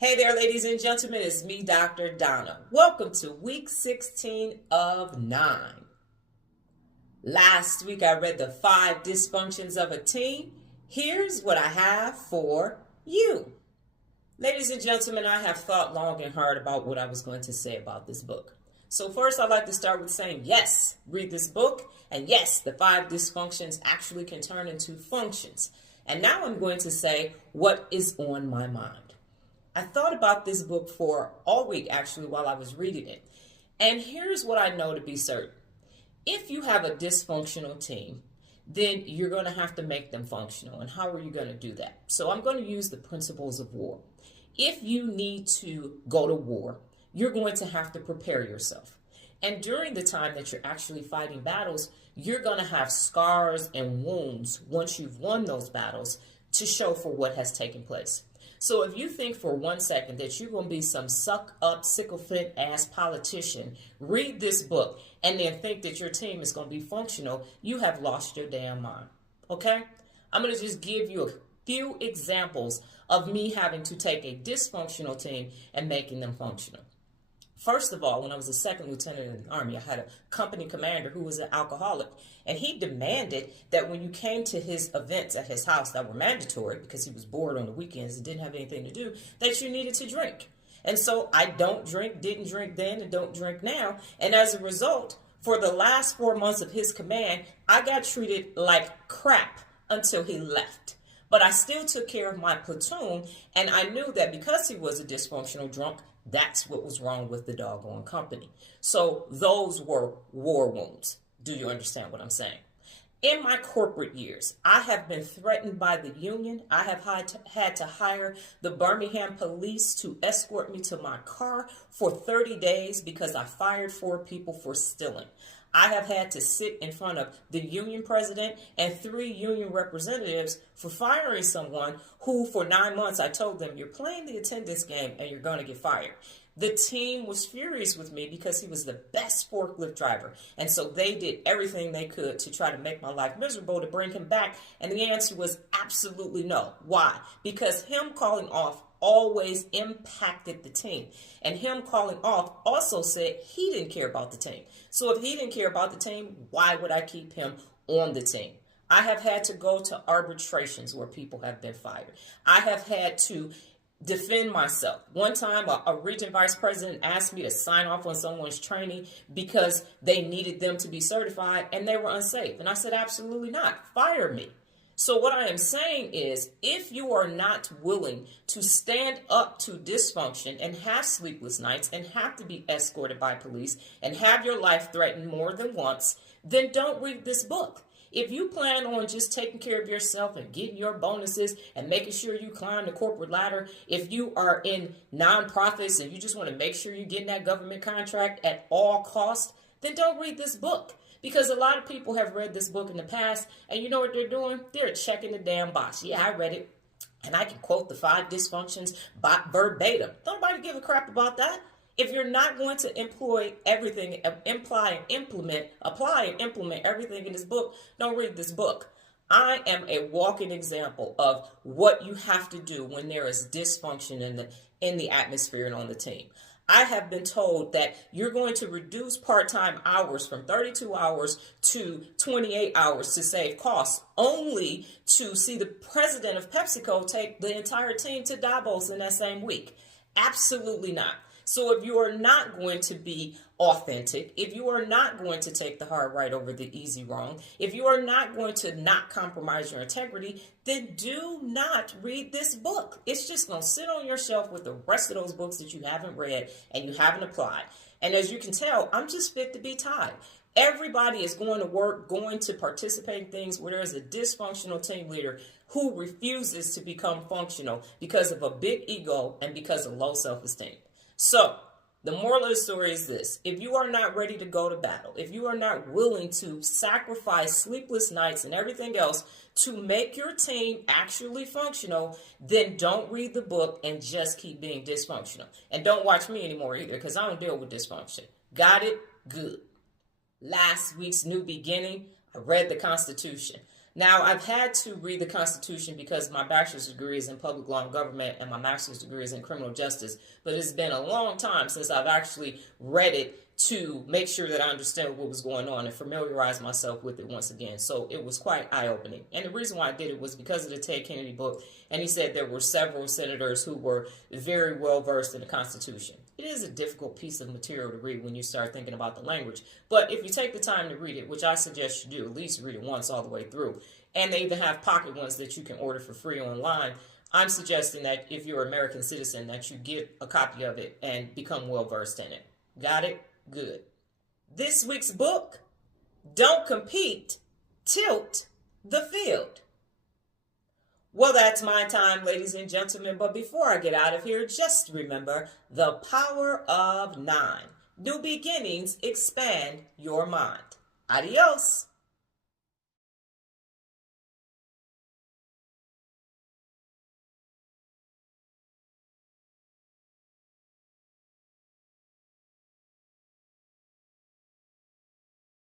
Hey there, ladies and gentlemen, it's me, Dr. Donna. Welcome to week 16 of 9. Last week I read the 5 dysfunctions of a team. Here's what I have for you. Ladies and gentlemen, I have thought long and hard about what I was going to say about this book. So first I'd like to start with saying, yes, read this book. And yes, the 5 dysfunctions actually can turn into functions. And now I'm going to say what is on my mind. I thought about this book for all week, actually, while I was reading it. And here's what I know to be certain. If you have a dysfunctional team, then you're going to have to make them functional. And how are you going to do that? So I'm going to use the principles of war. If you need to go to war, you're going to have to prepare yourself. And during the time that you're actually fighting battles, you're going to have scars and wounds once you've won those battles to show for what has taken place. So if you think for 1 second that you're going to be some suck-up, sycophant-ass politician, read this book, and then think that your team is going to be functional, you have lost your damn mind, okay? I'm going to just give you a few examples of me having to take a dysfunctional team and making them functional. First of all, when I was a second lieutenant in the Army, I had a company commander who was an alcoholic, and he demanded that when you came to his events at his house that were mandatory because he was bored on the weekends and didn't have anything to do, that you needed to drink. And so I don't drink, didn't drink then, and don't drink now. And as a result, for the last 4 months of his command, I got treated like crap until he left. But I still took care of my platoon, and I knew that because he was a dysfunctional drunk, that's what was wrong with the doggone company. So those were war wounds. Do you understand what I'm saying? In my corporate years, I have been threatened by the union. I have had to hire the Birmingham police to escort me to my car for 30 days because I fired 4 people for stealing. I have had to sit in front of the union president and 3 union representatives for firing someone who for 9 months I told them, you're playing the attendance game and you're going to get fired. The team was furious with me because he was the best forklift driver. And so they did everything they could to try to make my life miserable to bring him back. And the answer was absolutely no. Why? Because him calling off always impacted the team. And him calling off also said he didn't care about the team. So if he didn't care about the team, why would I keep him on the team? I have had to go to arbitrations where people have been fired. I have had to defend myself. One time, a region vice president asked me to sign off on someone's training because they needed them to be certified and they were unsafe. And I said, absolutely not. Fire me. So what I am saying is, if you are not willing to stand up to dysfunction and have sleepless nights and have to be escorted by police and have your life threatened more than once, then don't read this book. If you plan on just taking care of yourself and getting your bonuses and making sure you climb the corporate ladder, if you are in nonprofits and you just want to make sure you're getting that government contract at all costs, then don't read this book. Because a lot of people have read this book in the past, and you know what they're doing? They're checking the damn box. Yeah, I read it, and I can quote the 5 dysfunctions verbatim. Don't nobody give a crap about that. If you're not going to employ everything, apply and implement everything in this book, don't read this book. I am a walking example of what you have to do when there is dysfunction in the atmosphere and on the team. I have been told that you're going to reduce part-time hours from 32 hours to 28 hours to save costs, only to see the president of PepsiCo take the entire team to Davos in that same week. Absolutely not. So if you are not going to be authentic, if you are not going to take the hard right over the easy wrong, if you are not going to not compromise your integrity, then do not read this book. It's just going to sit on your shelf with the rest of those books that you haven't read and you haven't applied. And as you can tell, I'm just fit to be tied. Everybody is going to work, going to participate in things where there's a dysfunctional team leader who refuses to become functional because of a big ego and because of low self-esteem. So, the moral of the story is this. If you are not ready to go to battle, if you are not willing to sacrifice sleepless nights and everything else to make your team actually functional, then don't read the book and just keep being dysfunctional. And don't watch me anymore either, because I don't deal with dysfunction. Got it? Good. Last week's new beginning, I read the Constitution. Now, I've had to read the Constitution because my bachelor's degree is in public law and government and my master's degree is in criminal justice. But it's been a long time since I've actually read it to make sure that I understand what was going on and familiarize myself with it once again. So it was quite eye-opening. And the reason why I did it was because of the Ted Kennedy book. And he said there were several senators who were very well versed in the Constitution. It is a difficult piece of material to read when you start thinking about the language. But if you take the time to read it, which I suggest you do, at least read it once all the way through. And they even have pocket ones that you can order for free online. I'm suggesting that if you're an American citizen, that you get a copy of it and become well versed in it. Got it? Good. This week's book, Don't Compete, Tilt the Field. Well, that's my time, ladies and gentlemen. But before I get out of here, just remember the power of 9. New beginnings expand your mind. Adios.